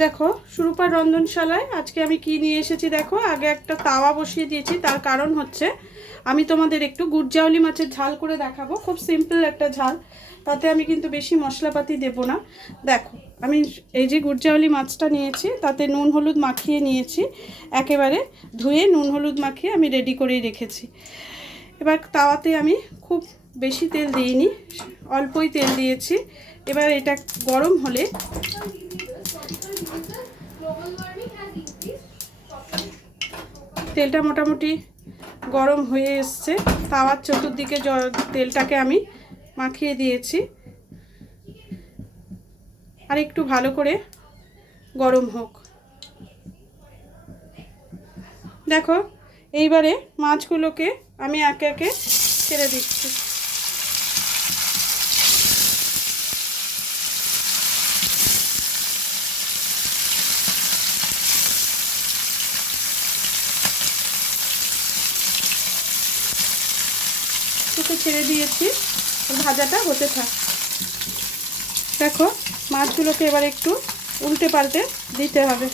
দেখো সুরূপার রন্ধনশালায় আজকে আমি কি নিয়ে এসেছি দেখো। আগে একটা তাওয়া বসিয়ে দিয়েছি, তার কারণ হচ্ছে আমি তোমাদের একটু গুড়জাউলি মাছের ঝাল করে দেখাবো। খুব সিম্পল একটা ঝাল, তাতে আমি কিন্তু বেশি মশলাপাতি দেব না। দেখো আমি এই যে গুড়জাউলি মাছটা নিয়েছি, তাতে নুন হলুদ মাখিয়ে নিয়েছি, একেবারে ধুয়ে নুন হলুদ মাখিয়ে আমি রেডি করেই রেখেছি। এবার তাওয়াতে আমি খুব বেশি তেল দিইনি, অল্পই তেল দিয়েছি। এবার এটা গরম হলে তেলটা মোটামুটি গরম হয়ে এসছে, তাওয়ার চতুর্দিকে তেলটাকে আমি মাখিয়ে দিয়েছি। আর একটু ভালো করে গরম হোক। দেখো এইবারে মাছগুলোকে আমি একে একে ছেড়ে দিচ্ছি। তোকে ছেড়ে দিয়েছি, ভাজাটা হতে থাক। দেখো মাছগুলোকে এবার একটু উল্টে পাল্টে দিতে হবে।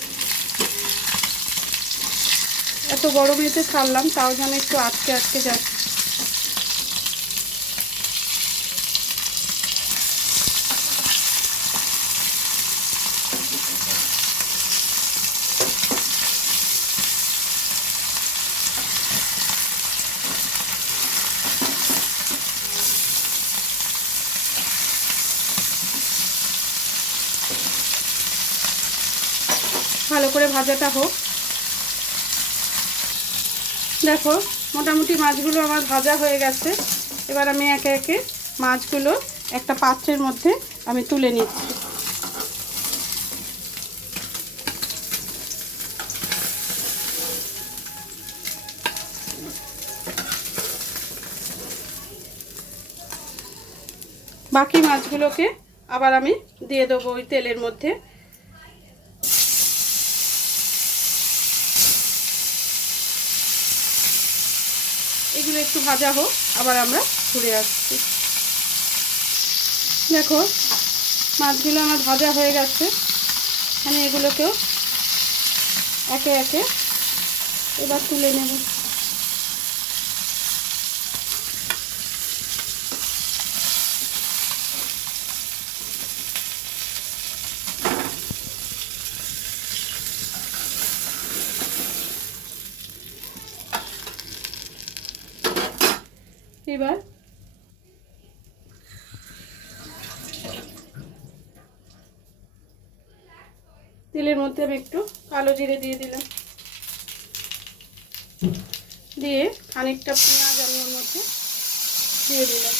এত গরমেতে ছাড়লাম, তাও যেন একটু আটকে আটকে যায়। ভালো করে ভাজাটা হোক। দেখো মোটামুটি মাছগুলো আমার ভাজা হয়ে গেছে। এবার আমি একে একে মাছগুলো একটা পাত্রের মধ্যে আমি তুলে নিচ্ছি। বাকি মাছগুলোকে আবার আমি দিয়ে দেবো ওই তেলের মধ্যে। এগুলো একটু ভাজা হোক, আবার আমরা ঘুরে আসছি। দেখো মাছগুলো আমার ভাজা হয়ে গেছে, আমি এগুলোকেও একে একে এবার তুলে নেব। এবার তেলের মধ্যে আমি একটু কালো জিরে দিয়ে দিলাম, দিয়ে খানিকটা পেঁয়াজ আমি ওর মধ্যে দিয়ে দিলাম।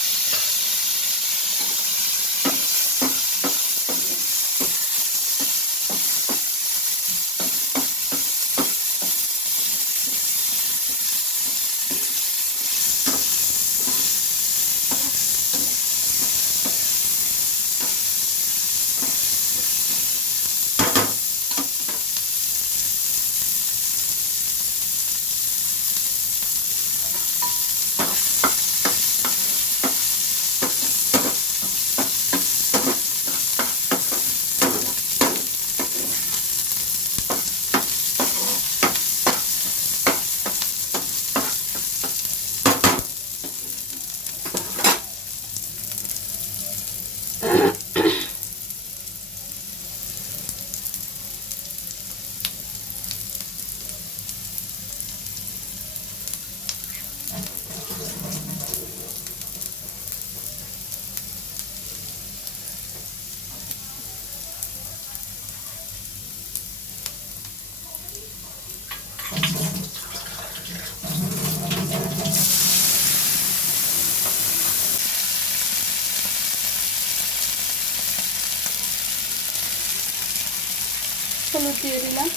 হলুদ দিয়ে দিলাম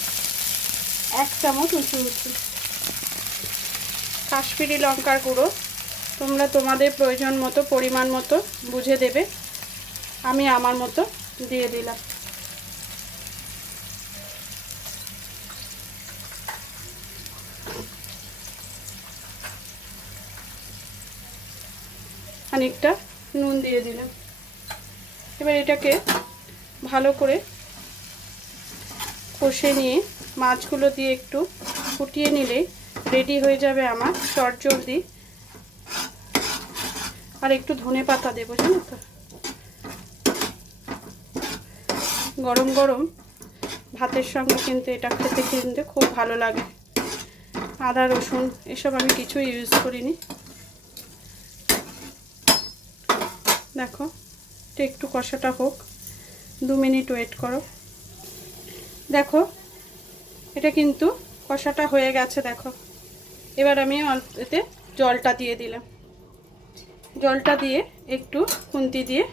1 চামচ উঁচু উঁচু। কাশ্মীরি লঙ্কার গুঁড়ো তোমরা তোমাদের প্রয়োজন মতো পরিমাণ মতো বুঝে দেবে, আমি আমার মতো দিয়ে দিলাম। খানিকটা নুন দিয়ে দিলাম। এবার এটাকে ভালো করে কষে নিয়ে মাছগুলো দিয়ে একটু ফুটিয়ে নিলে রেডি হয়ে যাবে আমার চটজলদি। আর একটু ধনে পাতা দেবো, জানো তো, গরম গরম ভাতের সঙ্গে কিন্তু এটা খেতে কিন্তু খুব ভালো লাগে। আদা রসুন এসব আমি কিছু ইউজ করিনি। দেখো এটা একটু কষাটা হোক, 2 মিনিট ওয়েট করো। দেখো এটা কিন্তু কষাটা হয়ে গেছে। দেখো এবার আমি এতে জলটা দিয়ে দিলাম। জলটা দিয়ে একটু খুন্তি দিয়ে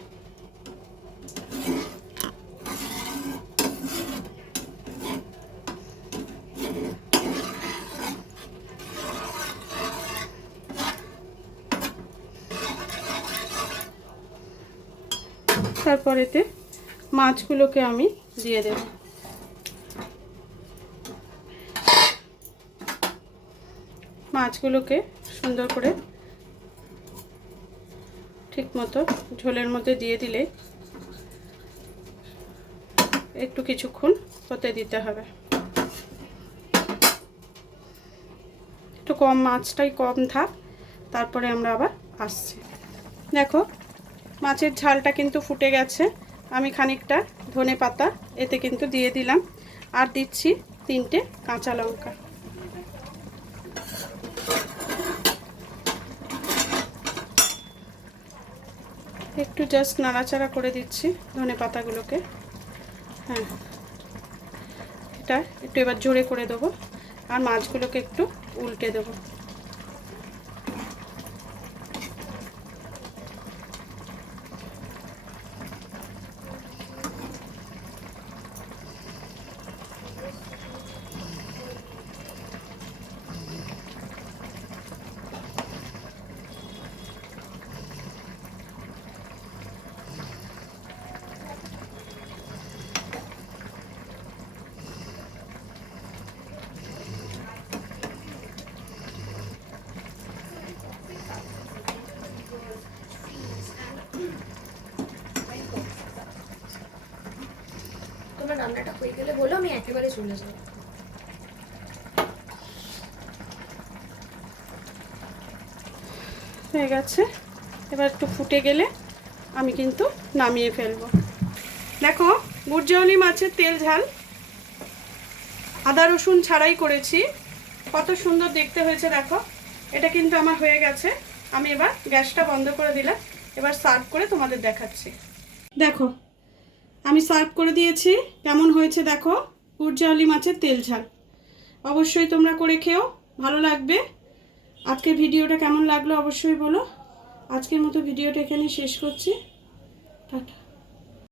তারপর এতে মাছগুলোকে আমি দিয়ে দেব। মাছগুলোকে সুন্দর করে ঠিক মতো ঝোলের মধ্যে দিয়ে দিলে একটু কিছুক্ষণ হতে দিতে হবে। একটু কম, মাছটাই কম থাক, তারপরে আমরা আবার আসছি। দেখো মাছের ঝালটা কিন্তু ফুটে গেছে। আমি খানিকটা ধনে পাতা এতে কিন্তু দিয়ে দিলাম, আর দিচ্ছি 3টে কাঁচা লঙ্কা। একটু জাস্ট নাড়াচাড়া করে দিচ্ছি ধনে পাতাগুলোকে। হ্যাঁ, এটা একটু এবার জোরে করে দেবো, আর মাছগুলোকে একটু উল্টে দেবো। তোমার রান্নাটা হয়ে গেলে বলো, আমি একেবারে চলে যাব। হয়ে গেছে, এবার একটু ফুটে গেলে আমি কিন্তু নামিয়ে ফেলবো। দেখো গুড়জাউলি মাছের তেল ঝাল আদা রসুন ছাড়াই করেছি, কত সুন্দর দেখতে হয়েছে। দেখো এটা কিন্তু আমার হয়ে গেছে। আমি এবার গ্যাসটা বন্ধ করে দিলাম। এবার সার্ভ করে তোমাদের দেখাচ্ছি। দেখো আমি সার্ভ করে দিয়েছি। কেমন হয়েছে দেখো গুড়জাউলি মাছের তেল ঝাল। অবশ্যই তোমরা করে খেও, ভালো লাগবে। আজকের ভিডিওটা কেমন লাগলো অবশ্যই বলো। আজকের মতো ভিডিওটা এখানে শেষ করছি। টাটা।